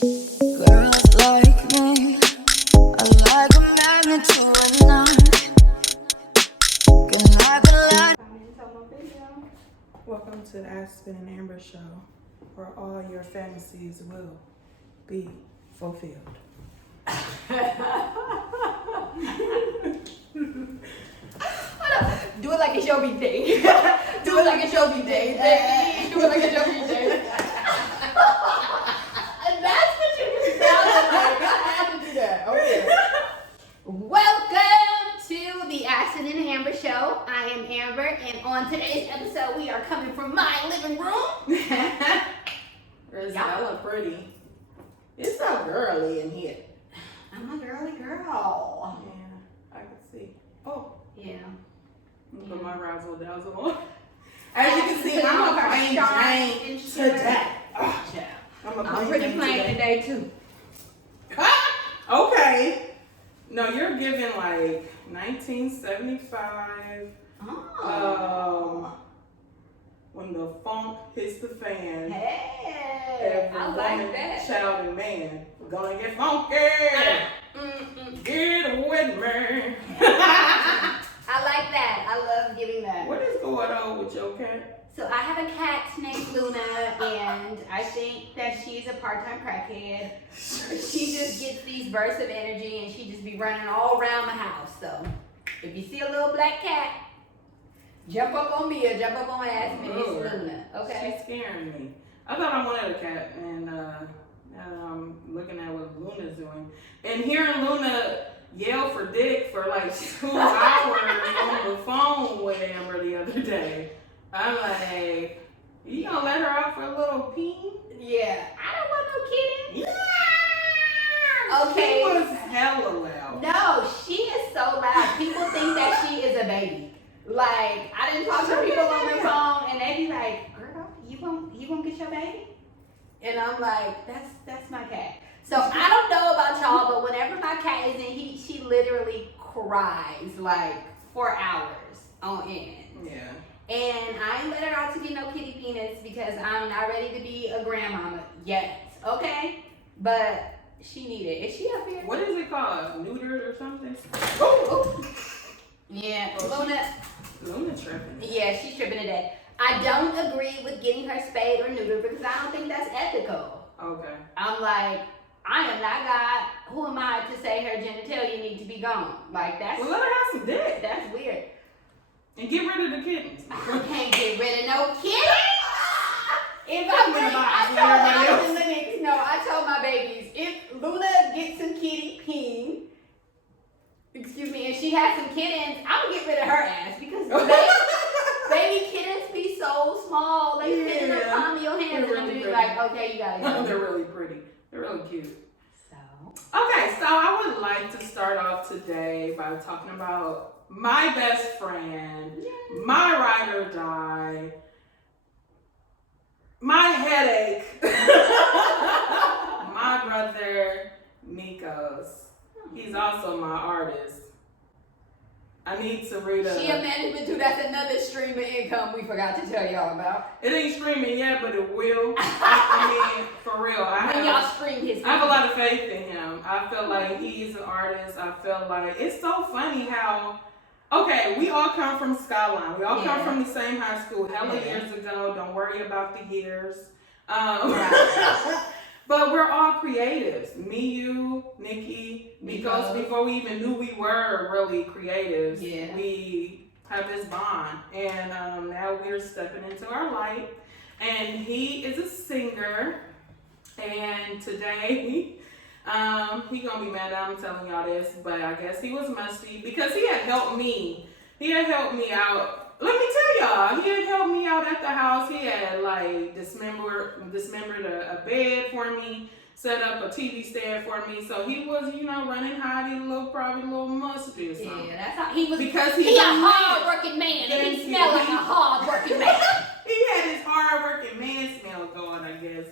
Girls like me are like a magnet to a knife. Can like a light. Welcome to the Aspen and Amber Show, where all your fantasies will be fulfilled. Do it like it's your birthday. Do it like it's your birthday, baby. Do it like it's your birthday. That's what you just sounded like. I had to do that. Okay. Welcome to the Aspen and Amber Show. I am Amber, and on today's episode, we are coming from my living room. Rosella pretty. It's so girly in here. I'm a girly girl. Yeah, I can see. Oh, Yeah. put my razzle dazzle on. As you can see, I'm a plain Jane today. Oh, yeah. I'm pretty plain today too. Okay. No, you're giving like 1975. When the funk hits the fan. Hey, Every I like woman, that. child, and man, we're gonna get funky. Get with me. I like that. I love giving that. What is going on with your cat? So I have a cat named Luna, and I think that she's a part-time crackhead. She just gets these bursts of energy, and she just be running all around the house. So if you see a little black cat, jump up on me or jump up on Aspen. It's Luna. Okay. She's scaring me. I thought I wanted a cat, and now I'm looking at what Luna's doing. And hearing Luna yell for dick for like 2 hours on the phone with Amber the other day. I'm like, you gonna let her out for a little pee? Yeah. I don't want no kitty. Yeah. Okay. She was hella loud. No, she is so loud. People think that she is a baby. Like, I didn't talk to people on the phone, and they be like, "Girl, you gonna get your baby?" And I'm like, "That's my cat." So I don't know about y'all, but whenever my cat is in heat, she literally cries like for hours on end. Yeah. And I ain't let her out to get no kitty peanuts because I'm not ready to be a grandmama yet. Okay, but she need it. Is she up here? What is it called? Neutered or something? Oh. Yeah, Luna tripping. Yeah, she's tripping today. I don't agree with getting her spayed or neutered because I don't think that's ethical. Okay. I'm like, I am not God. Who am I to say her genitalia need to be gone? Like, that's... Well, let her have some dick. That's weird. And get rid of the kittens. I can't get rid of no kitty. If I bring, I told my babies, if Luna gets some kitty peen, excuse me, and she has some kittens, I'm gonna get rid of her ass because baby kittens be so small. They fit in the palm of your hands, and I'm be like, okay, you gotta go. They're really pretty. They're really cute. So. Okay, so I would like to start off today by talking about my best friend, my ride or die, my headache, my brother, Nikos. He's also my artist. I need to read She a management too. That's another stream of income we forgot to tell y'all about. It ain't streaming yet, but it will. I mean, for real. When y'all stream his I have a lot of faith in him. I feel like he's an artist. I feel like it's so funny how, okay, we all come from Skyline. We all come from the same high school hella years ago. Don't worry about the years. But we're all creatives. Me, you, Nikki, because before we even knew we were really creatives, we have this bond. And now we're stepping into our light. And he is a singer. And today, he gonna be mad that I'm telling y'all this, but I guess he was musty because he had helped me. He had helped me out. Let me tell y'all, he had helped me out at the house. He had like dismembered a bed for me, set up a TV stand for me. So he was, running hot. He probably a little musty or something. Yeah, that's how he was. Because he a hard-working man, and he smelled like a hard-working man. He had his hard-working man smell going, I guess.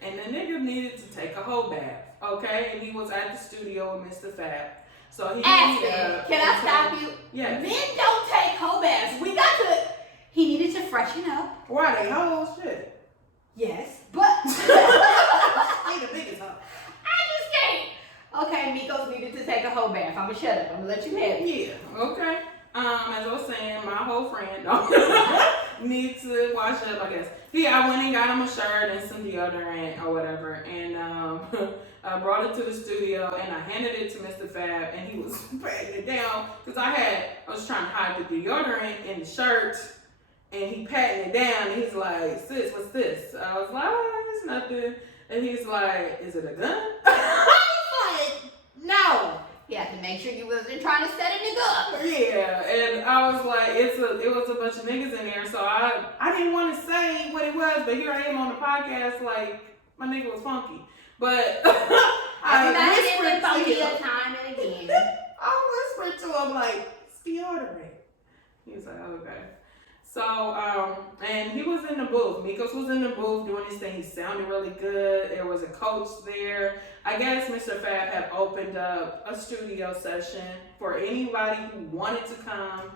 And the nigga needed to take a whole bath, okay? And he was at the studio with Mr. Fab. So he Aspen, can I stop you? Yes. Men don't take whole baths. He needed to freshen up. Why they whole shit? Yes, but He the biggest, huh? okay, Migos needed to take a whole bath. I'm gonna shut up. I'm gonna let you have it. Yeah, okay. As I was saying, my whole friend need to wash up, I guess. Yeah, I went and got him a shirt and some deodorant or whatever, and I brought it to the studio and I handed it to Mr. Fab, and he was patting it down because I was trying to hide the deodorant in the shirt, and he patting it down, and he's like, "Sis, what's this?" I was like, "Oh, it's nothing," and he's like, "Is it a gun?" No. You have to make sure you wasn't trying to set a nigga up. Yeah, and I was like, it was a bunch of niggas in there, so I didn't want to say what it was, but here I am on the podcast, like, my nigga was funky. But I whispered funky a time and again. I whispered to him, like, it's deodorant. He was like, okay. So, and he was in the booth. Migos was in the booth doing his thing. He sounded really good. There was a coach there. I guess Mr. Fab had opened up a studio session for anybody who wanted to come.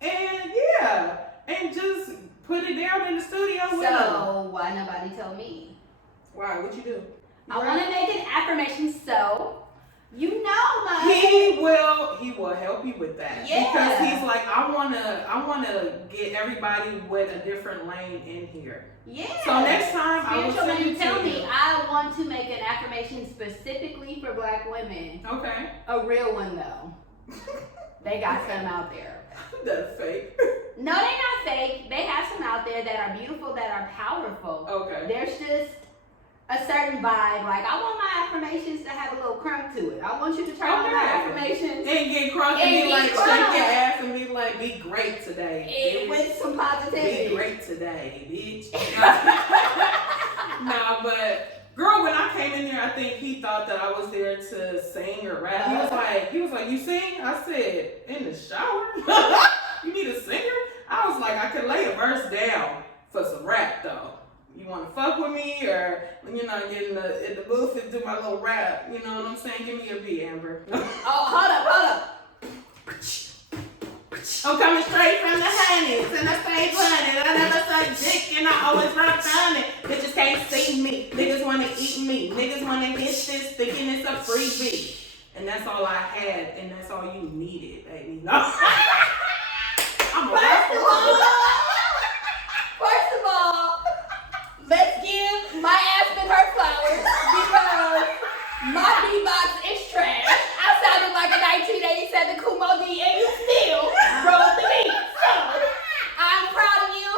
And yeah, and just put it down in the studio with him. So, why nobody told me? Why? What'd you do? I want to make an affirmation, so you know, he will help you with that. Yeah. Because he's like, I wanna get everybody with a different lane in here. Yeah. So next time I will send you tell me I want to make an affirmation specifically for Black women. Okay. A real one though. They got some out there. That's fake. No, they're not fake. They have some out there that are beautiful, that are powerful. Okay. There's just a certain vibe. Like, I want my affirmations to have a little crunk to it. I want you to turn on my affirmations. And get crunk and be like, shake your ass and be like, be great today. With some positivity. Be great today, bitch. Nah, but girl, when I came in there, I think he thought that I was there to sing or rap. He was like, you sing? I said, in the shower? You need a singer? I was like, I could lay a verse down for some rap though. You want to fuck with me, or get in the booth and do my little rap? You know what I'm saying? Give me a beat, Amber. Oh, hold up. I'm coming straight from the honeys and I stay blunted. I never suck dick and I always rock on it. Bitches can't see me. Niggas want to eat me. Niggas want to hit this thinking it's a freebie. And that's all I had, and that's all you needed, baby. No. First of all, let's give my Aspen her flowers because my beatbox is trash. I sounded like a 1987 Kumo D and you still wrote the beat. So, I'm proud of you,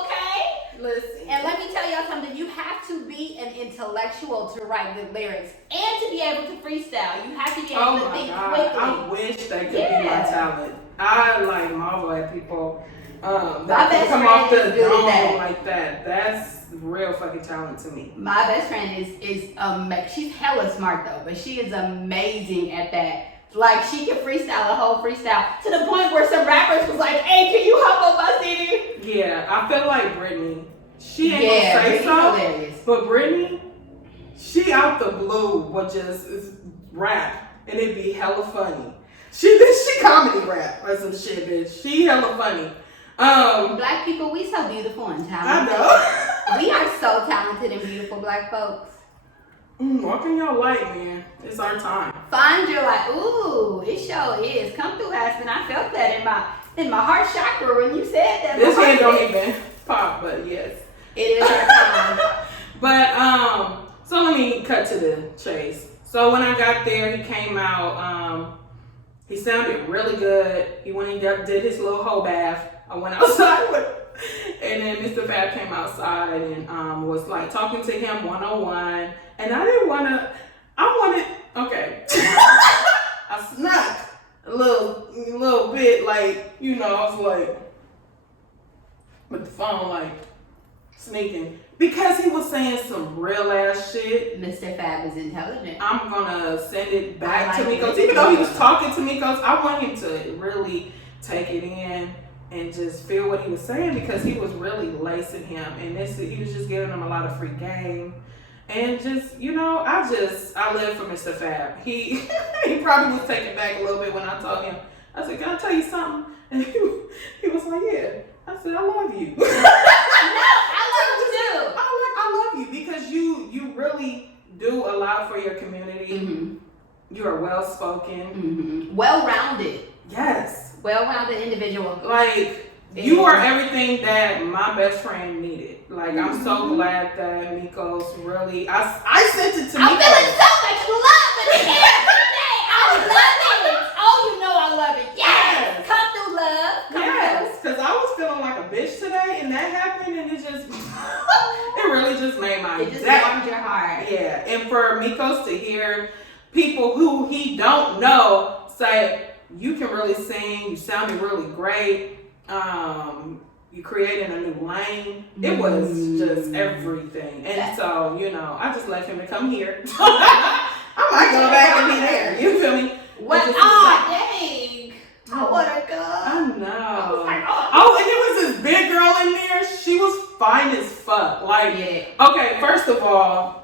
okay? Listen. And let me tell y'all something. You have to be an intellectual to write good lyrics and to be able to freestyle. You have to be able to think quickly. I wish that could be my talent. I like marvel at people My that come off the dome like that. That's real fucking talent to me. My best friend is amazing. She's hella smart though, but she is amazing at that. Like, she can freestyle a whole freestyle to the point where some rappers was like, "Hey, can you hop on my CD?" Yeah, I feel like Brittany. She ain't gonna say so, hilarious. but Brittany, she out the blue would just rap and it'd be hella funny. She comedy rap or some shit, bitch. She hella funny. Black people, we so beautiful and talented. I know. We are so talented and beautiful, Black folks. Walk in your light, man. It's our time. Find your light. Ooh, it sure is. Come through, Aspen. I felt that in my heart chakra when you said that. This hand don't even pop, but yes. It is our time. But so let me cut to the chase. So when I got there, he came out. He sounded really good. He went and did his little whole bath. I went outside with him. And then Mr. Fab came outside and was like talking to him one-on-one. And I didn't want to, okay. I snuck a little bit, like, I was like, with the phone, like, sneaking. Because he was saying some real ass shit. Mr. Fab is intelligent. I'm gonna send it back to Migos. Even though he was talking to Migos, I want him to really take it in and just feel what he was saying, because he was really lacing him, and he was just giving him a lot of free game. And just, I live for Mr. Fab. He probably was taken back a little bit when I told him. I said, "Can I tell you something?" And he was like, "Yeah." I said, "I love you." No, I love you too. I love you because you really do a lot for your community. Mm-hmm. You are well spoken. Mm-hmm. Well-rounded. Yes. Well-rounded individual. Like, you are everything that my best friend needed. Like, I'm so glad that Miko's really, I sent it to Miko. I'm feeling so much love in the air today. I love it. Oh, you know I love it. Yes. Come through, love. Yes. Because I was feeling like a bitch today, and that happened, and it just, it really just made my It just warmed your heart. Yeah. And for Miko's to hear people who he don't know say, you can really sing, you sounded really great, you created a new lane. It was just everything. And so, you know, I just left him to come here. I might go back and be there. You feel me? What? Oh, dang. I want to go. I know. Like, and there was this big girl in there. She was fine as fuck. Like, okay, first of all,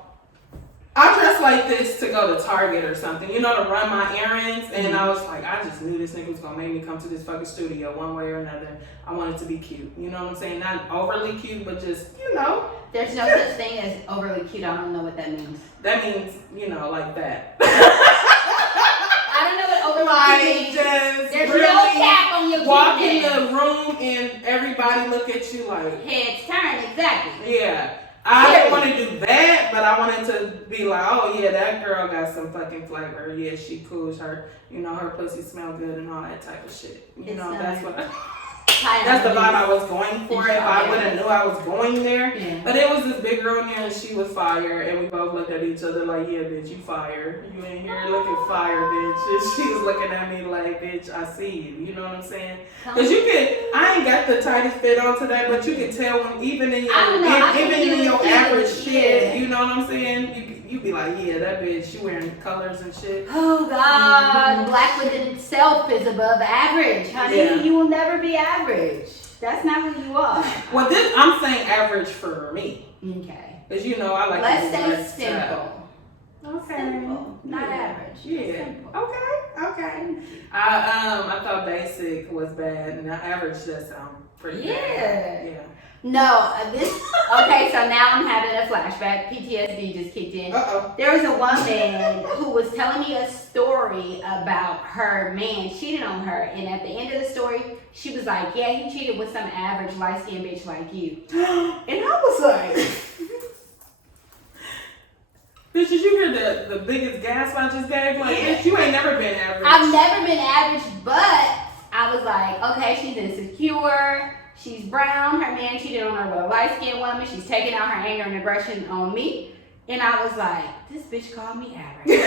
I dressed like this to go to Target or something, you know, to run my errands. And I was like, I just knew this nigga was going to make me come to this fucking studio one way or another. I wanted to be cute. You know what I'm saying? Not overly cute, but just, you know. There's no such thing as overly cute. I don't know what that means. That means, you know, like that. I don't know what overly cute means. There's really no cap on your walk cuteness. in the room and everybody look at you like. Heads turn, exactly. Yeah. I didn't want to do that, but I wanted to be like, oh yeah, that girl got some fucking flavor. Yeah, she cool. Her, you know, her pussy smell good and all that type of shit. You know, that's what. That's the vibe I was going for. If I would have knew I was going there, but it was this big girl in there and she was fire, and we both looked at each other like, yeah, bitch, you fire. You in here looking fire, bitch. And she was looking at me like, bitch, I see you. You know what I'm saying? Because you could, I ain't got the tightest fit on today, but you could tell when even in your average shit, you know what I'm saying? You be like, yeah, that bitch, she wearing colors and shit. Oh God, black within itself is above average, honey. Yeah. You will never be average. That's not who you are. Well, I'm saying average for me. Okay. Because you know I like. Let's say simple. Okay. Simple, not average. Yeah. Simple. Okay. I thought basic was bad, and average does sound pretty bad. Yeah. No, okay, so now I'm having a flashback. PTSD just kicked in. There was a woman who was telling me a story about her man cheating on her, and at the end of the story, she was like, yeah, he cheated with some average light-skinned bitch like you. And I was like, bitch, did you hear the biggest gasp I just gave? Like, bitch, you ain't never been average. I've never been average, but I was like, okay, she's insecure. She's brown. Her man cheated on her with a light-skinned woman. She's taking out her anger and aggression on me. And I was like, this bitch called me average.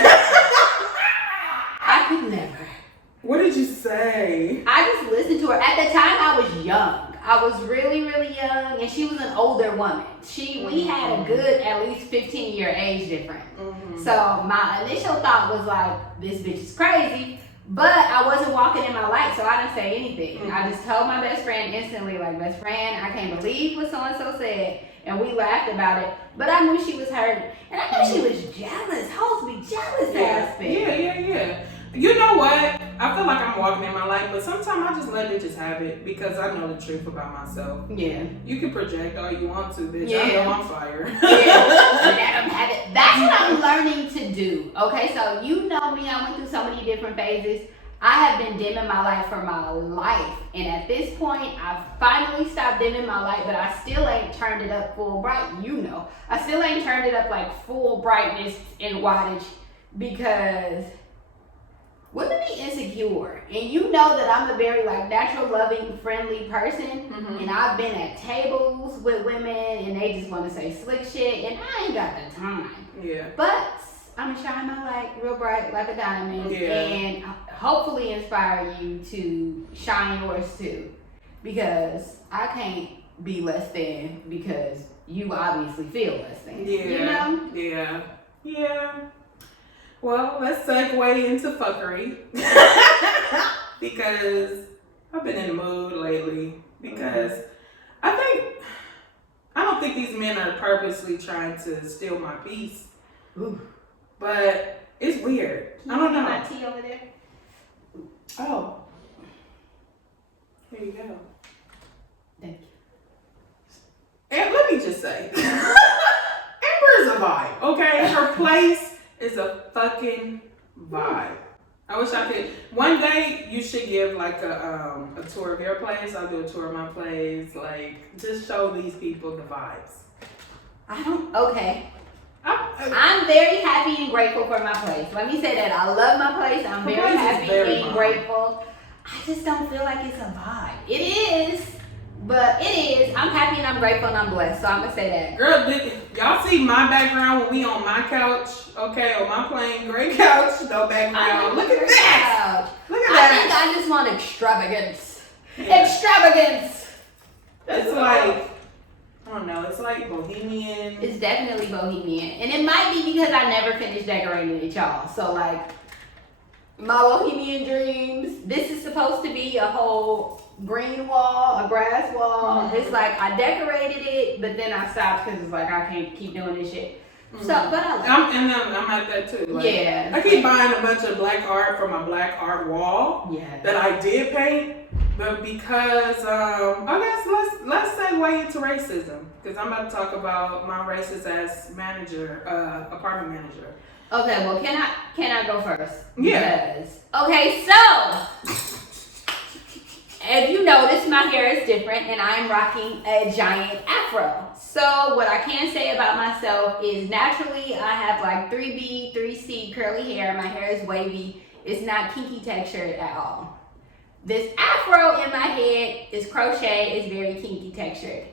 I could never. What did you say? I just listened to her. At the time, I was young. I was really, really young. And she was an older woman. We had a good, at least 15-year age difference. Mm-hmm. So my initial thought was like, this bitch is crazy. But I wasn't walking in my light, so I didn't say anything. Mm-hmm. I just told my best friend instantly, like, best friend, I can't believe what so-and-so said. And we laughed about it. But I knew she was hurt. And I knew she was jealous. Hoes be jealous, Aspen. Yeah. You know what? I feel like I'm walking in my life, but sometimes I just let bitches have it because I know the truth about myself. Yeah. You can project all you want to, bitch. Yeah. I know I'm fire. Yeah. Let them have it. That's what I'm learning to do. Okay, so you know me. I went through so many different phases. I have been dimming my light for my life. And at this point, I finally stopped dimming my light, but I still ain't turned it up full bright. You know. I still ain't turned it up like full brightness and wattage because wouldn't it be insecure? And you know that I'm a very like natural, loving, friendly person. Mm-hmm. And I've been at tables with women and they just want to say slick shit and I ain't got the time. Yeah. But I'm gonna shine my light real bright like a diamond and hopefully inspire you to shine yours too. Because I can't be less than because you obviously feel less than. Yeah. You know? Yeah. Well, let's segue into fuckery. Because I've been in the mood lately. Because I don't think these men are purposely trying to steal my peace. Ooh. But it's weird. I don't know. My tea over there? Oh. Here you go. Thank you. And let me just say, Amber is a vibe, okay? Her place is a fucking vibe. I wish I could. One day you should give like a tour of your place. I'll do a tour of my place. Like, just show these people the vibes. Okay. I'm very happy and grateful for my place. Let me say that. I love my place. I'm very happy and grateful. I just don't feel like it's a vibe. It is, but it is. I'm happy and I'm grateful and I'm blessed. So I'm going to say that. Girl, y'all see my background when we on my couch? Okay, on my plain gray couch. No background. Look at that. Look at that. I think I just want extravagance. Yeah. Extravagance. It's like, I don't know, it's like bohemian. It's definitely bohemian. And it might be because I never finished decorating it, y'all. So, like, my bohemian dreams, this is supposed to be a whole green wall, a grass wall. Mm-hmm. It's like, I decorated it, but then I stopped because it's like, I can't keep doing this shit. Mm-hmm. So, but I like I'm at that too. Like, yeah. I keep buying a bunch of black art for my black art wall that I did paint. But because, I guess let's segue into racism. Because I'm about to talk about my racist ass manager, apartment manager. Okay, well, can I go first? Yeah. Because, okay, so, if you notice, my hair is different and I'm rocking a giant afro. So what I can say about myself is naturally I have like 3B, 3C curly hair. My hair is wavy. It's not kinky textured at all. This afro in my head is crochet, is very kinky textured.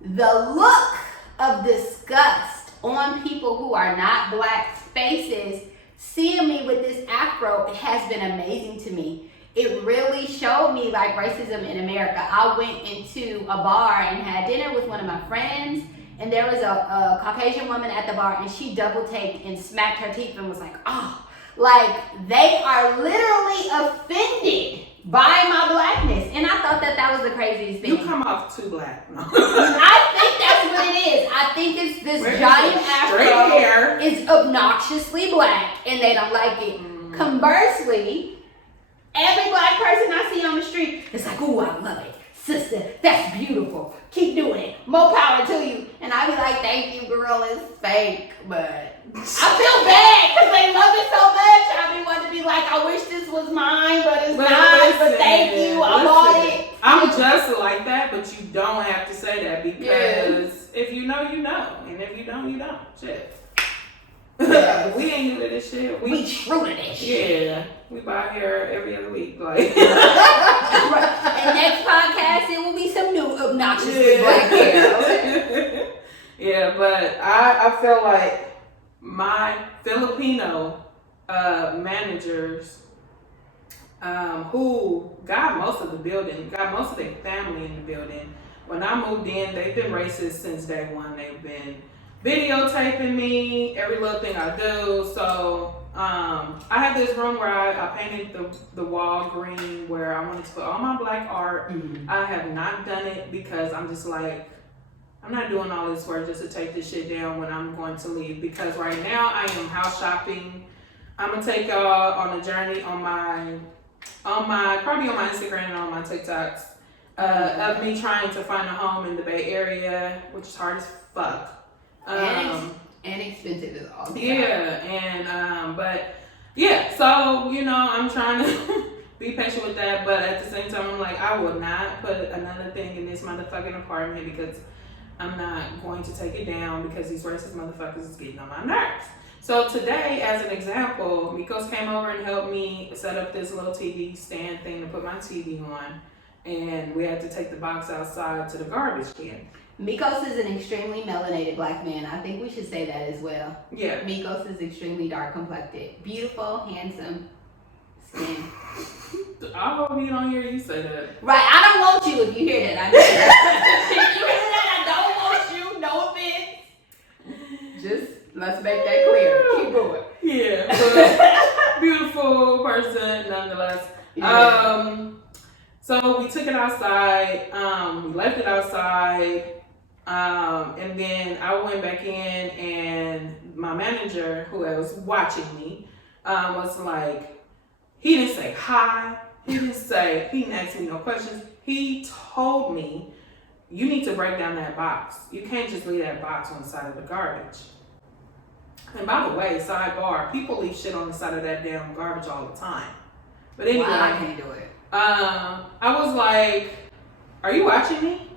The look of disgust on people who are not black faces seeing me with this afro has been amazing to me. It really showed me like racism in America. I went into a bar and had dinner with one of my friends, and there was a Caucasian woman at the bar, and she double taked and smacked her teeth and was like, oh, like they are literally offended by my blackness. And I thought that was the craziest thing. You come off too black. No. I think that's what it is. I think it's this giant afro hair is obnoxiously black and they don't like it. Conversely, every black person I see on the street is like, ooh, I love it. Sister, that's beautiful. Keep doing it. More power to you. And I be like, thank you, girl. It's fake. But I feel bad because they love it so much. I be wanting to be like, I wish this was mine, but it's not. But thank you. I bought it. I'm just like that, but you don't have to say that because if you know, you know. And if you don't, you don't. Shit. Yeah. We ain't new to this shit. We true to this shit. Yeah. We buy hair every other week. Like. And next podcast, it will be some new obnoxiously black hair. Okay? Yeah, but I feel like my Filipino managers who got most of the building, got most of their family in the building. When I moved in, they've been racist since day one. They've been videotaping me, every little thing I do. So I had this room where I painted the wall green where I wanted to put all my black art. Mm-hmm. I have not done it because I'm just like, I'm not doing all this work just to take this shit down when I'm going to leave. Because right now I am house shopping. I'm gonna take y'all on a journey on my probably on my Instagram and on my TikToks of me trying to find a home in the Bay Area, which is hard as fuck. And expensive is all. Yeah, and but yeah, so you know, I'm trying to be patient with that, but at the same time, I'm like, I will not put another thing in this motherfucking apartment because I'm not going to take it down because these racist motherfuckers is getting on my nerves. So today, as an example, Mikos came over and helped me set up this little TV stand thing to put my TV on, and we had to take the box outside to the garbage can. Mikos is an extremely melanated black man. I think we should say that as well. Yeah. Mikos is extremely dark complected. Beautiful, handsome skin. I hope you don't hear you say that. Right, I don't want you if you hear that. I know that. If you hear that, I don't want you. No offense. Just let's make that clear. Keep going. Yeah, but beautiful person nonetheless. Yeah. So we took it outside. We left it outside. And then I went back in and my manager, who was watching me, was like, he didn't say hi. He didn't ask me no questions. He told me, you need to break down that box. You can't just leave that box on the side of the garbage. And by the way, sidebar, people leave shit on the side of that damn garbage all the time. But anyway, I can't do it. I was like, "Are you watching me?"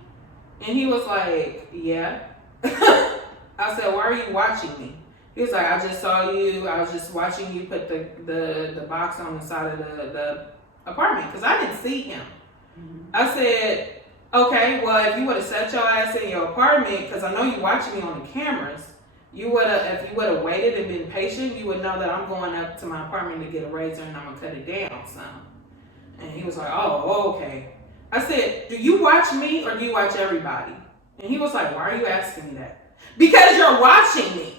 And he was like, "Yeah." I said, "Why are you watching me?" He was like, "I just saw you. I was just watching you put the box on the side of the apartment because I didn't see him." Mm-hmm. I said, "Okay, well, if you would have set your ass in your apartment, because I know you watching me on the cameras, if you would have waited and been patient, you would know that I'm going up to my apartment to get a razor and I'm gonna cut it down some." And he was like, "Oh, okay." I said, "Do you watch me or do you watch everybody?" And he was like, "Why are you asking me that?" "Because you're watching me."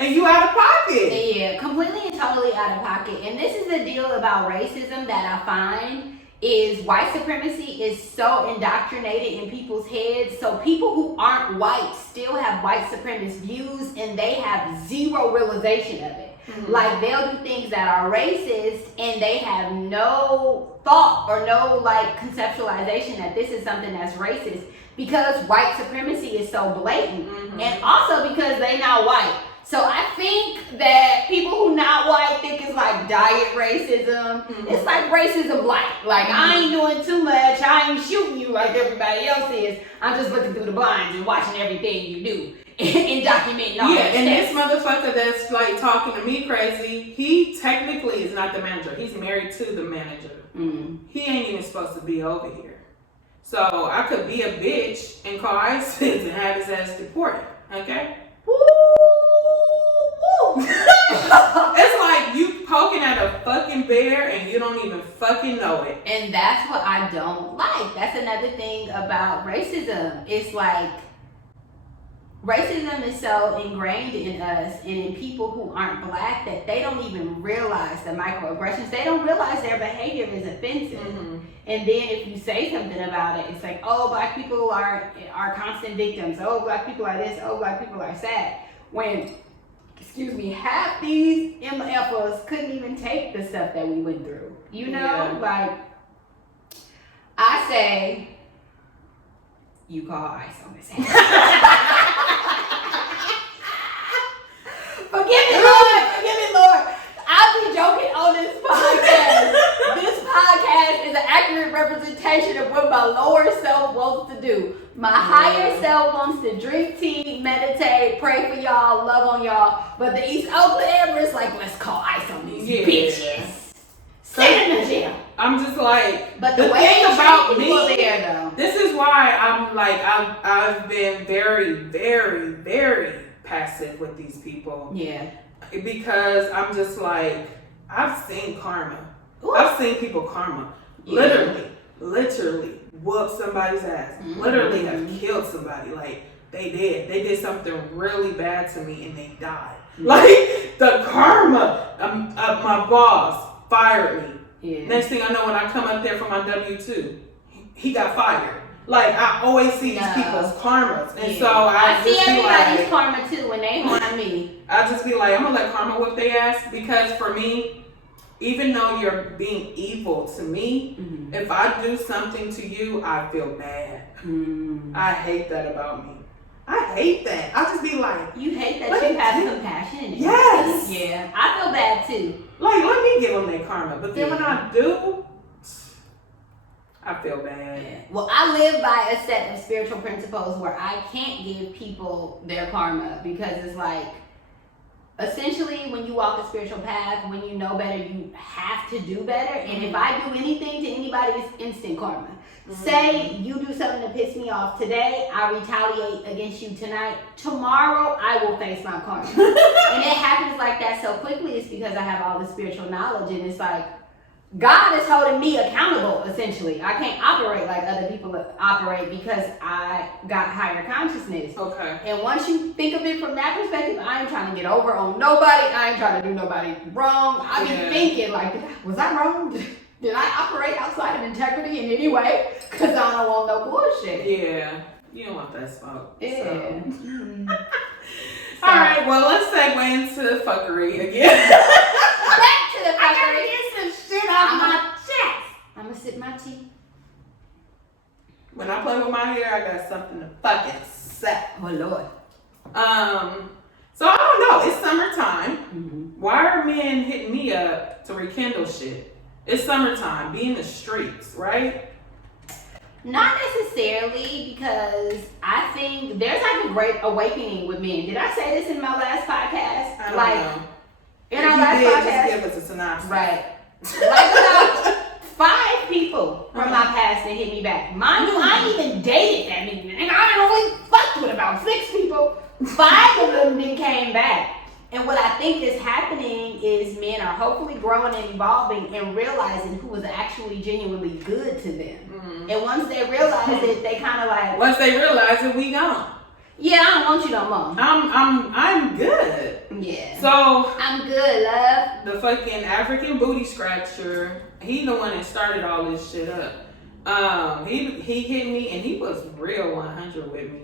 And you out of pocket. Yeah, completely and totally out of pocket. And this is the deal about racism that I find is white supremacy is so indoctrinated in people's heads. So people who aren't white still have white supremacist views and they have zero realization of it. Mm-hmm. Like they'll do things that are racist and they have no thought or no like conceptualization that this is something that's racist because white supremacy is so blatant. Mm-hmm. And also because they not white. So I think that people who not white think it's like diet racism. Mm-hmm. It's like racism light. Like I ain't doing too much. I ain't shooting you like everybody else is. I'm just looking through the blinds and watching everything you do and documenting all and this motherfucker that's like talking to me crazy, he technically is not the manager. He's married to the manager. Mm-hmm. He ain't even supposed to be over here. So I could be a bitch and call ISIS and have his ass deported. Okay? Woo! It's like you poking at a fucking bear and you don't even fucking know it. And that's what I don't like. That's another thing about racism. It's like racism is so ingrained in us and in people who aren't black that they don't even realize the microaggressions. They don't realize their behavior is offensive. Mm-hmm. And then if you say something about it, it's like, oh, black people are constant victims. Oh, black people are this. Oh, black people are sad. When, half these MFers couldn't even take the stuff that we went through. You know? Yeah. Like, I say, you call ice on this hand. Forgive me, Lord. I'll be joking on this podcast. This podcast is an accurate representation of what my lower self wants to do. My higher self wants to drink tea, meditate, pray for y'all, love on y'all. But the East Oakland Amber is like, let's call ice on these bitches. Sit in the gym. I'm just like, but the way thing about me, there, though. This is why I'm like, I've been very, very, very passive with these people. Yeah. Because I'm just like, I've seen karma. Ooh. I've seen people karma. Yeah. Literally whoop somebody's ass. Mm-hmm. Literally have killed somebody. Like, they did something really bad to me and they died. Mm-hmm. Like, the karma. My boss fired me. Yeah. Next thing I know, when I come up there for my W-2, he got fired. Like, I always see these people's karmas. And so I see everybody's karma too when they harm me. I just be like, I'm going to let karma whip their ass. Because for me, even though you're being evil to me, mm-hmm. if I do something to you, I feel bad. Mm-hmm. I hate that about me. I hate that. I just be like, you hate that you have compassion. Yes. Yeah, I feel bad too. Like, let me give them their karma. But then when I do, I feel bad. Yeah. Well, I live by a set of spiritual principles where I can't give people their karma because it's like, essentially, when you walk the spiritual path, when you know better, you have to do better. And if I do anything to anybody, it's instant karma. Mm-hmm. Say you do something to piss me off today, I retaliate against you tonight. Tomorrow, I will face my karma. And it happens like that so quickly. It's because I have all the spiritual knowledge, and it's like, God is holding me accountable, essentially. I can't operate like other people operate because I got higher consciousness. Okay. And once you think of it from that perspective, I ain't trying to get over on nobody. I ain't trying to do nobody wrong. I be thinking, like, was I wrong? Did I operate outside of integrity in any way? Because I don't want no bullshit. Yeah. You don't want that smoke. Yeah. So. Mm-hmm. All right, well, let's segue into fuckery again. Back to the fuckery. I gotta get some shit off my chest. I'm gonna sip my tea. When I play with my hair, I got something to fucking say. Oh, Lord. So I don't know. It's summertime. Mm-hmm. Why are men hitting me up to rekindle shit? It's summertime. Be in the streets, right? Not necessarily, because I think there's like a great awakening with men. Did I say this in my last podcast? I don't know. In our last podcast, just give us a synopsis. Right. Like about 5 people from my past that hit me back. Mind you, I ain't even dated that many, and I only fucked with about 6 people. 5 of them then came back. And what I think is happening is men are hopefully growing and evolving and realizing who was actually genuinely good to them. Mm-hmm. And once they realize it, they kind of like. Once they realize it, we gone. Yeah, I don't want you no more. I'm good. Yeah. So I'm good, love. The fucking African booty scratcher, he the one that started all this shit up. He hit me and he was real 100 with me.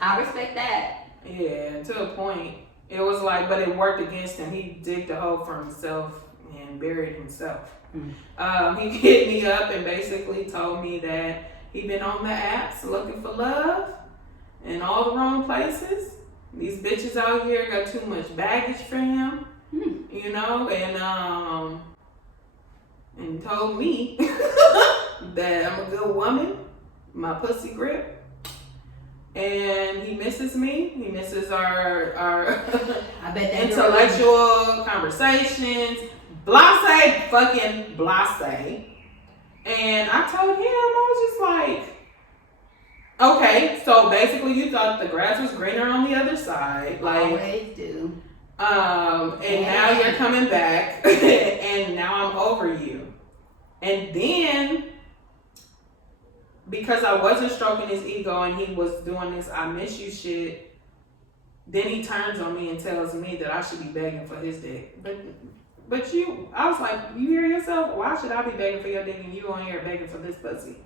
I respect that. Yeah, to a point. It was like, but it worked against him. He digged a hole for himself and buried himself. He hit me up and basically told me that he'd been on the apps looking for love in all the wrong places. These bitches out here got too much baggage for him, you know, and told me that I'm a good woman, my pussy grip. And he misses me. He misses our I bet intellectual conversations. Blase, fucking blase. And I told him, I was just like, okay, so basically you thought the grass was greener on the other side. Like, always do. And now you're coming back, and now I'm over you. And then, because I wasn't stroking his ego and he was doing this I miss you shit, then he turns on me and tells me that I should be begging for his dick. But you, I was like, you hear yourself? Why should I be begging for your dick and you on here begging for this pussy?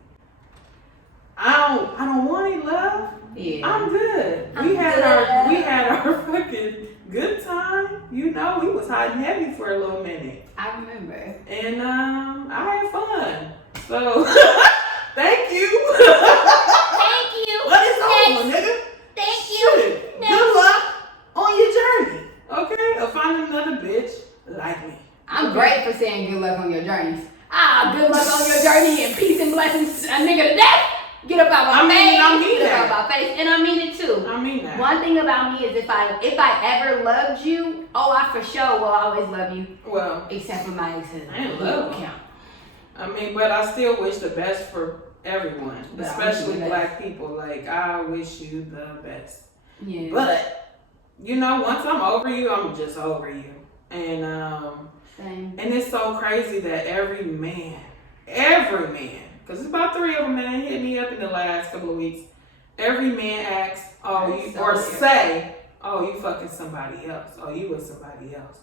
I don't want it, love. Yeah. I'm good. We had our fucking good time. You know, we was hot and heavy for a little minute. I remember. And I had fun. So thank you. Thank you. What is on, nigga? Thank you. Shit. Good luck on your journey. Okay? Or find another bitch like me. I'm great for saying good luck on your journeys. Good luck on your journey and peace and blessings, a nigga to death. Get up out my face. I mean Get that. up out my face. And I mean it too. I mean that. One thing about me is if I ever loved you, I for sure will always love you. Well, except for my exes. I ain't love them. I mean, but I still wish the best for everyone, especially black people. Like, I wish you the best. Yeah. But, you know, once I'm over you, I'm just over you. And Same. And it's so crazy that every man, because it's about 3 of them that hit me up in the last couple of weeks. Every man asks, you fucking somebody else. Oh, you with somebody else.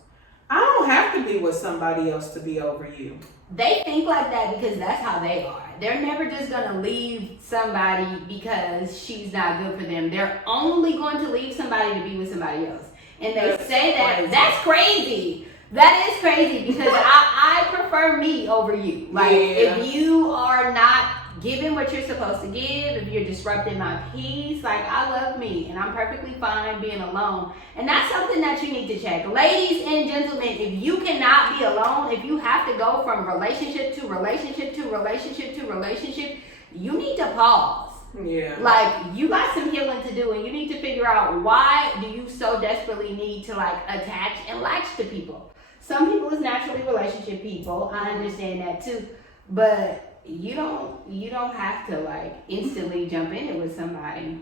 I don't have to be with somebody else to be over you. They think like that because that's how they are. They're never just going to leave somebody because she's not good for them. They're only going to leave somebody to be with somebody else. And they say that. Crazy. That's crazy. That is crazy because I prefer me over you. Like, if you are not giving what you're supposed to give, if you're disrupting my peace, like, I love me and I'm perfectly fine being alone. And that's something that you need to check. Ladies and gentlemen, if you cannot be alone, if you have to go from relationship to relationship to relationship to relationship, you need to pause. Yeah. Like, you got some healing to do and you need to figure out why do you so desperately need to, like, attach and latch to people. Some people is naturally relationship people. I understand that too. But you don't have to, like, instantly jump in it with somebody.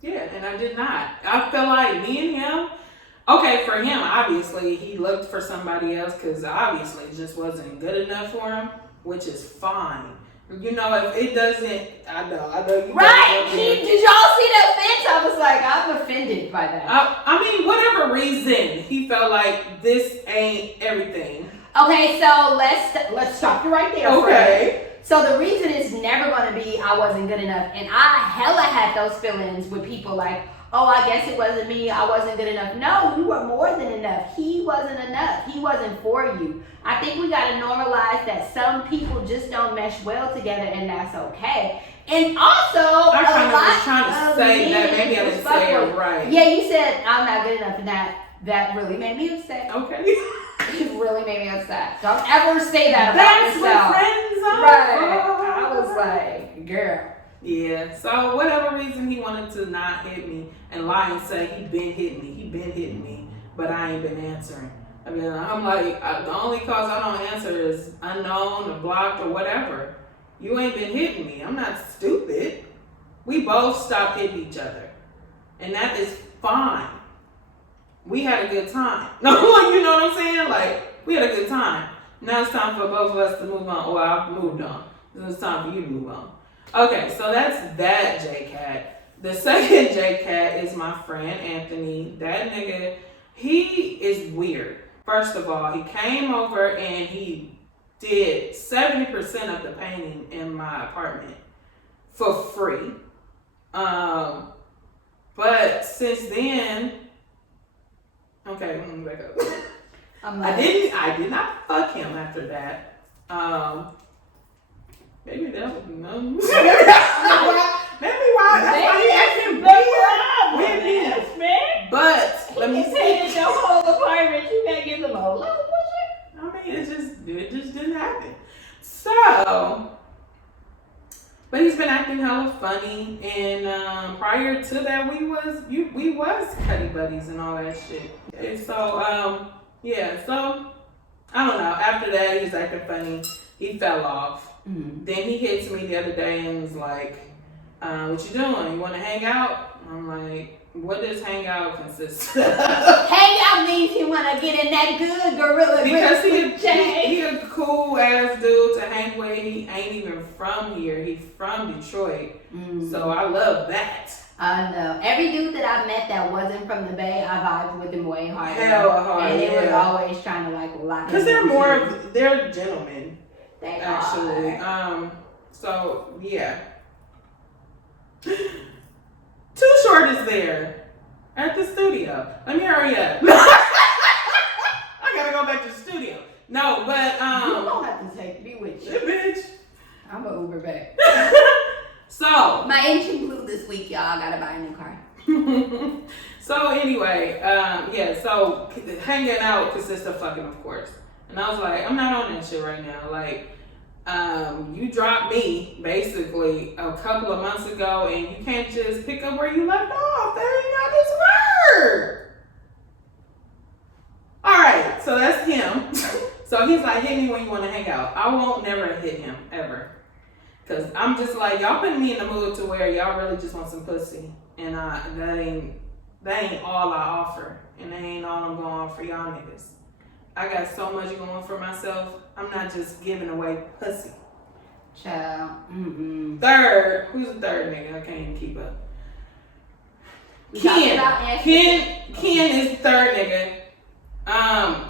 Yeah, and I did not. I feel like me and him, okay, for him, obviously, he looked for somebody else because obviously it just wasn't good enough for him, which is fine. You know, if it doesn't, I know you. Right? Did y'all see the offense? I was like, I'm offended by that. I mean, whatever reason, he felt like this ain't everything. Okay, so let's stop you right there. Okay. So the reason is never going to be I wasn't good enough. And I hella had those feelings with people like, I guess it wasn't me. I wasn't good enough. No, you were more than enough. He wasn't enough. He wasn't for you. I think we got to normalize that some people just don't mesh well together and that's okay. And also, I was trying to say that. Maybe I didn't say it right. Yeah, you said I'm not good enough and that. that really made me upset. Okay. It really made me upset. Don't ever say that about That's yourself. what friends are. Right. I was like, girl. Yeah. So whatever reason he wanted to not hit me and lie and say he been hitting me, but I ain't been answering. I mean, I'm like, the only cause I don't answer is unknown or blocked or whatever. You ain't been hitting me. I'm not stupid. We both stopped hitting each other. And that is fine. We had a good time. No, you know what I'm saying? Like, we had a good time. Now it's time for both of us to move on. Well, I've moved on. It's time for you to move on. Okay, so that's that J-Cat. The second J-Cat is my friend Anthony. That nigga, he is weird. First of all, he came over and he did 70% of the painting in my apartment for free. But since then, okay, let me back up. I did not fuck him after that. Maybe that was maybe why that's why he acting weird with me. But let me see. The whole apartment, you gotta give them a little push. I mean, it just didn't happen. So, but he's been acting hella funny, and prior to that, we was cutty buddies and all that shit. And so, yeah. So I don't know. After that, he was acting funny. He fell off. Mm-hmm. Then he hits me the other day and was like, "What you doing? You want to hang out?" I'm like, "What does hang out consist of?" Hang out means you want to get in that good gorilla. Because he a cool ass dude to hang with. He ain't even from here. He's from Detroit. Mm-hmm. So I love that. I know. Every dude that I met that wasn't from the Bay, I vibed with him way harder. Hella hard. And it was always trying to like lock. Because they're gentlemen. They actually. are. So yeah. Too Short is there at the studio. Let me hurry up. I gotta go back to the studio. No, but you don't have to take me with you. Bitch. I'm gonna Uber back. So my engine blew this week, y'all. I gotta buy a new car. So anyway, yeah. So hanging out consists of fucking, of course. And I was like, I'm not on that shit right now. Like, you dropped me basically a couple of months ago, and you can't just pick up where you left off. That ain't how this works. All right, so that's him. So he's like, hit me when you want to hang out. I won't never hit him ever, cause I'm just like, y'all putting me in the mood to where y'all really just want some pussy, and that ain't all I offer, and that ain't all I'm gonna offer y'all niggas. I got so much going for myself. I'm not just giving away pussy. Child. Mm-mm. Third, who's the third nigga? I can't even keep up. Ken is the third nigga.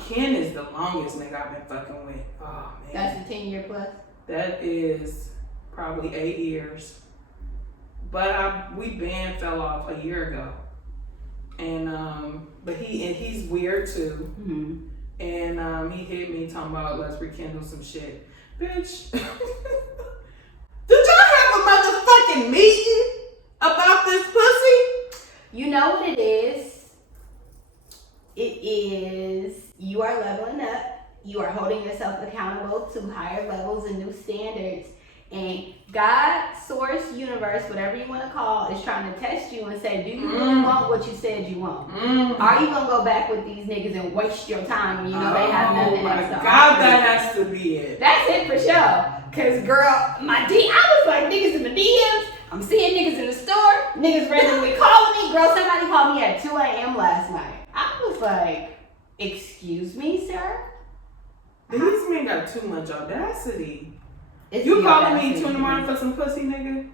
Ken is the longest nigga I've been fucking with. Oh man. That's a 10-year plus? That is probably 8 years. But we band fell off a year ago. And but he's weird too. Mm-hmm. And he hit me talking about let's rekindle some shit. Bitch. Did y'all have a motherfucking meeting about this pussy? You know what it is? It is you are leveling up. You are holding yourself accountable to higher levels and new standards. And God, source, universe, whatever you want to call, is trying to test you and say, do you really want what you said you want? Are you going to go back with these niggas and waste your time when you know they have nothing else to offer? God, that has to be it. That's it for sure. Because, girl, I was like, niggas in the DMs. I'm seeing niggas in the store. Niggas randomly calling me. Girl, somebody called me at 2 a.m. last night. I was like, excuse me, sir? These men got too much audacity. It's you calling me 2 in the morning for some pussy, nigga?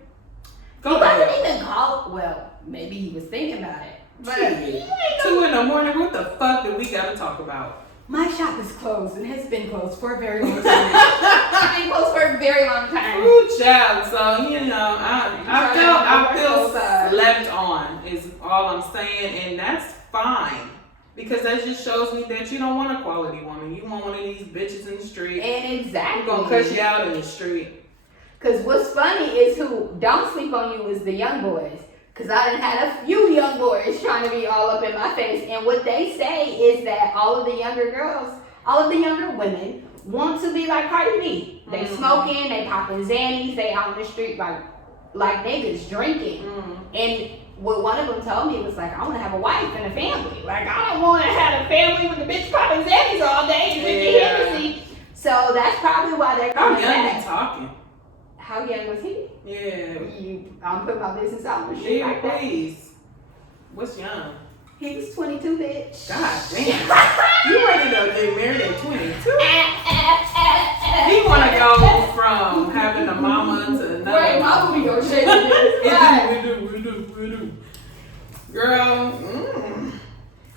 He wasn't even called. Well, maybe he was thinking about it. But 2 in the morning, what the fuck do we gotta talk about? My shop is closed and has been closed for a very long time. It's been closed for a very long time. Ooh, child. So, I feel slept on is all I'm saying, and that's fine. Because that just shows me that you don't want a quality woman. You want one of these bitches in the street. And exactly. We're gonna cuss you out in the street. Because what's funny is who don't sleep on you is the young boys. Because I done had a few young boys trying to be all up in my face. And what they say is that all of the younger girls, all of the younger women want to be like Cardi B. They smoking, they popping Xannies, they out in the street like niggas drinking. And what one of them told me was like, I want to have a wife and a family. Like, I don't want to have a family with the bitch popping Xannies all day and drinking Hennessy. So that's probably why they're coming back. How young talking? How young was he? Yeah. I'm putting my business out on the shit like that. Please. What's young? He was 22, bitch. God damn. You ready to get married at 22? He want to go from having a mama to another. Right, mama be gonna shake this. We do. Girl,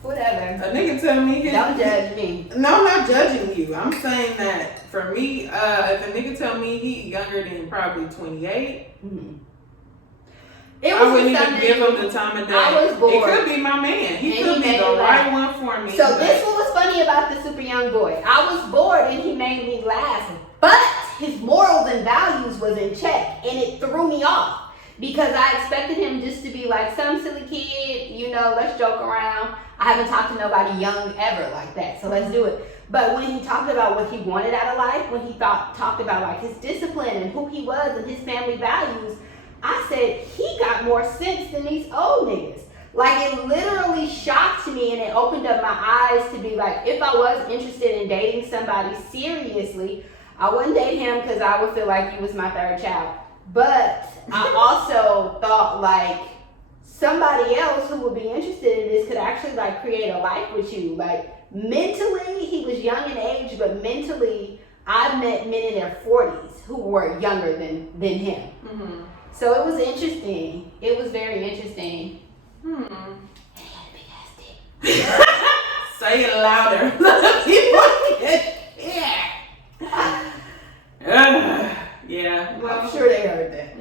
Whatever. a nigga tell me. Don't judge me. No, I'm not judging you. I'm saying that for me, if a nigga tell me he younger than probably 28, It I was wouldn't even something- give him the time of day. I was bored. It could be my man. He And could he be made the me laugh. right one for me. So this what was funny about the super young boy. I was bored and he made me laugh. But his morals and values was in check. And it threw me off. Because I expected him just to be like some silly kid, you know, let's joke around. I haven't talked to nobody young ever like that, so let's do it. But when he talked about what he wanted out of life, when he talked about like his discipline and who he was and his family values, I said, he got more sense than these old niggas. Like, it literally shocked me and it opened up my eyes to be like, if I was interested in dating somebody seriously, I wouldn't date him because I would feel like he was my third child. But I also thought like somebody else who would be interested in this could actually like create a life with you. Like mentally, he was young in age, but mentally, I've met men in their 40s who were younger than him. So it was interesting. It was very interesting. And he had a big ass dick. Say it louder. Yeah. Well, I'm sure they heard that.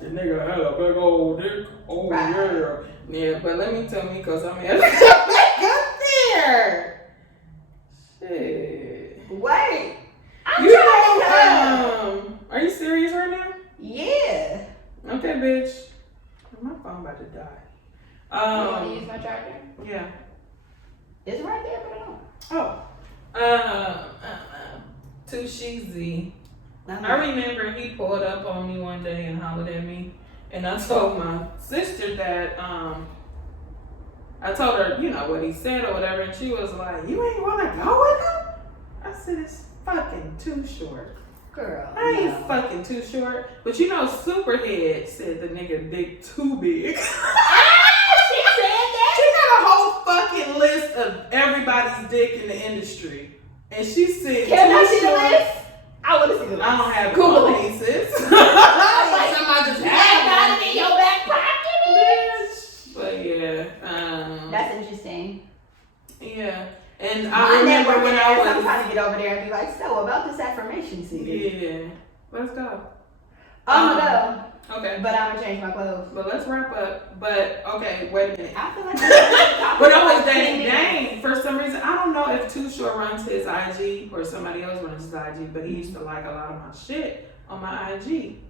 The nigga had a big old dick. Oh, Right. yeah, but let me tell me, because I'm here. Back up there. Shit. Wait. I'm You trying to are you serious right now? Yeah. Okay, bitch. My phone about to die. You want to use my charger? Yeah. It's right there, but I don't. Too cheesy. Uh-huh. I remember he pulled up on me one day and hollered at me, and I told my sister that I told her, you know, what he said or whatever, and she was like, "You ain't wanna go with him?" I said, "It's fucking too short." Girl. I ain't fucking too short. But you know, Superhead said the nigga dick too big. She said that? She got a whole fucking list of everybody's dick in the industry. And she said, Can I too see the short. list? I want to see the list. I don't have Google all it. pieces. Like, Somebody just you got it in your back pocket, bitch. But yeah. That's interesting. Yeah. And My I remember when I I'm was. trying to get over there and be like, so about this affirmation CD. Yeah. Let's go. I'm gonna go, Okay. but I'm gonna change my clothes. But let's wrap up. But okay, wait a minute. I feel like When I was dating Dane, for some reason, I don't know if Too Short runs his IG or somebody else runs his IG, but he used to like a lot of my shit on my IG.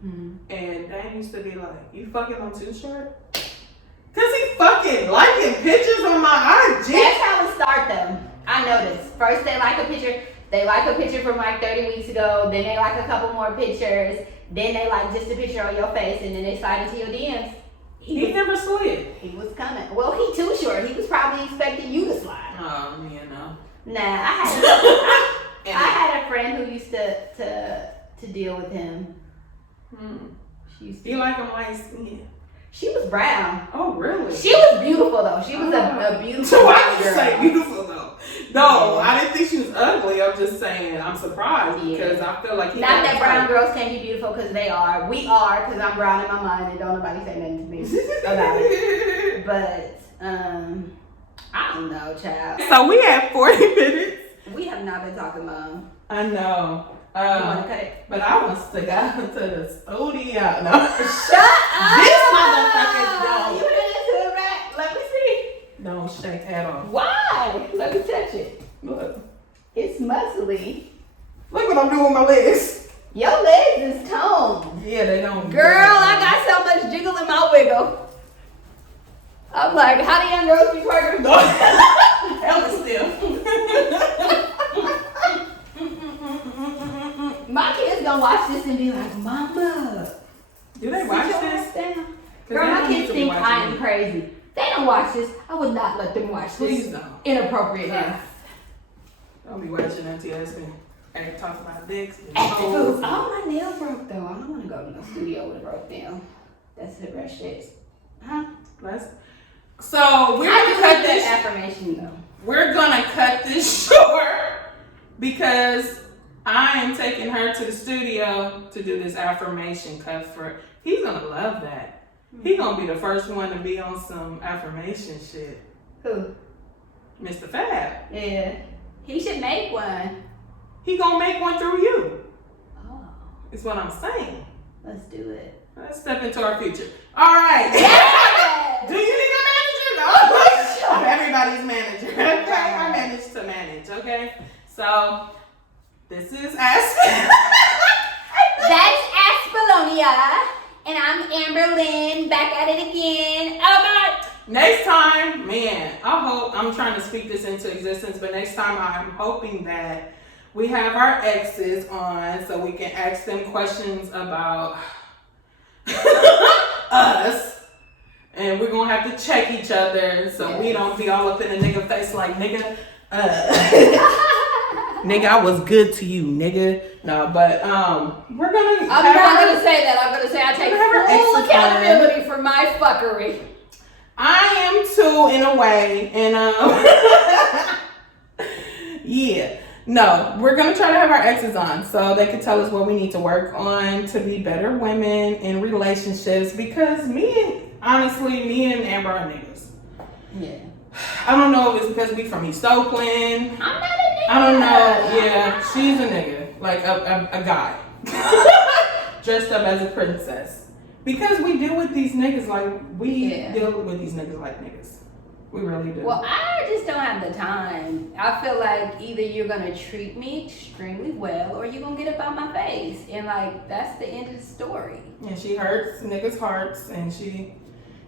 Mm-hmm. And Dane used to be like, "You fucking on Too Short?" Cause he fucking liking pictures on my IG. That's how it start though. I noticed. First they like a picture. They like a picture from like 30 weeks ago. Then they like a couple more pictures. Then they like just a picture on your face, and then they slide into your DMs. He never slid. He was coming. Well, he too short. He was probably expecting you to slide. Oh, you know. Nah, I had a friend who used to deal with him. She used to. You like him light skin? She was brown. Oh, really? She was beautiful though. She was a beautiful So why did you girl. say beautiful though? No, I didn't think she was ugly. I'm just saying I'm surprised because I feel like not that brown girls can't be beautiful because they are. We are because I'm brown in my mind and don't nobody say nothing to me about it. But I don't know, child. So we have 40 minutes. We have not been talking long. I know. You want to cut it? But I was to go to the studio. No. Shut up! This motherfucker don't. You did it to the back. Let me see. Don't shake that off. Why? Let me touch it. Look. It's muscly. Look what I'm doing with my legs. Your legs is toned. Yeah, they don't. Girl, I got so much jiggle in my wiggle. I'm like, how the young girls be twerking? Hella still. My kids gonna watch this and be like, Mama. Do they watch this? Girl, my kids think I am crazy. They don't watch this. I would not let them watch Please this. don't. Inappropriate. Don't be watching anti-Aspen. And talk about dicks. Oh, my nail broke though. I don't want to go to no studio with a broke nail. That's the rest shit. Huh? So we're gonna cut this affirmation though. We're gonna cut this short because I am taking her to the studio to do this affirmation cut for. He's gonna love that. He's gonna be the first one to be on some affirmation shit. Who? Mr. Fab. Yeah. He should make one. He gonna make one through you. Oh. Is what I'm saying. Let's do it. Let's step into our future. All right. Yes! Do you need a manager? No. I'm everybody's manager. Okay. I manage to manage. Okay. So this is Aspen. That's Aspalonia. And I'm Amber Lynn, back at it again. Oh God. Next time, man, I'm trying to speak this into existence, but next time I'm hoping that we have our exes on so we can ask them questions about us. And we're going to have to check each other so we don't be all up in a nigga face like, nigga, nigga, I was good to you, nigga. No, but we're going to... I'm not going to say that. I'm going to say I take full accountability for my fuckery. I am too, in a way, and yeah. No, we're gonna try to have our exes on so they can tell us what we need to work on to be better women in relationships. Because honestly, me and Amber are niggas. Yeah. I don't know if it's because we from East Oakland. I'm not a nigga. I don't know. Yeah, she's a nigga, like a guy, dressed up as a princess. Because we deal with these niggas like deal with these niggas like niggas. We really do. Well, I just don't have the time. I feel like either you're gonna treat me extremely well or you're gonna get up out my face. And like that's the end of the story. Yeah, she hurts niggas' hearts and she's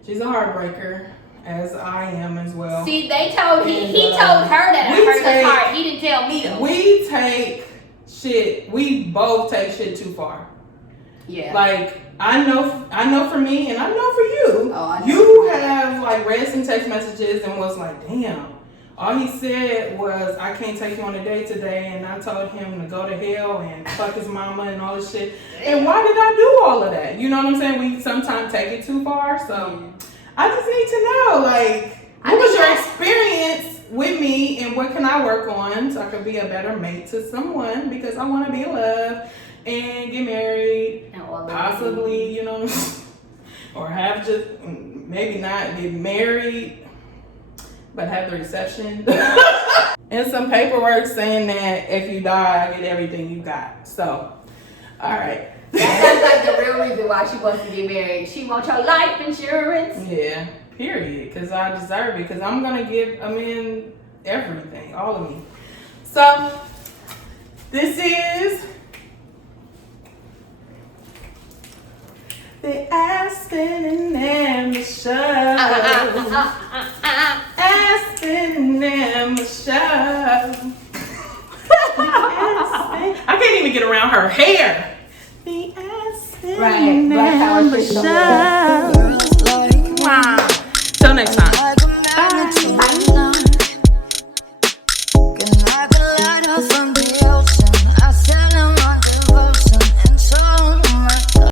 a heartbreaker, as I am as well. See, he told her that I hurt his heart. He didn't tell me though. We both take shit too far. Yeah. Like I know for me and I know for you. Oh, I know. You have like read some text messages and was like, damn. All he said was, I can't take you on a date today, and I told him to go to hell and fuck his mama and all this shit. And why did I do all of that? You know what I'm saying? We sometimes take it too far. So I just need to know, like, what was your experience with me and what can I work on so I could be a better mate to someone, because I want to be in love and get married, possibly, you know, or have just, maybe not get married, but have the reception. And some paperwork saying that if you die, I get everything you got. So, all right. That sounds like the real reason why she wants to get married. She wants your life insurance. Yeah, period. Because I deserve it. Because I'm going to give a man everything, all of me. So, this is the Aspen and Amber Show. Aspen and Amber Show. I can't even get around her hair. The Aspen and Amber Show. Wow. Till next time. Like a magnet to a line. Can I light up from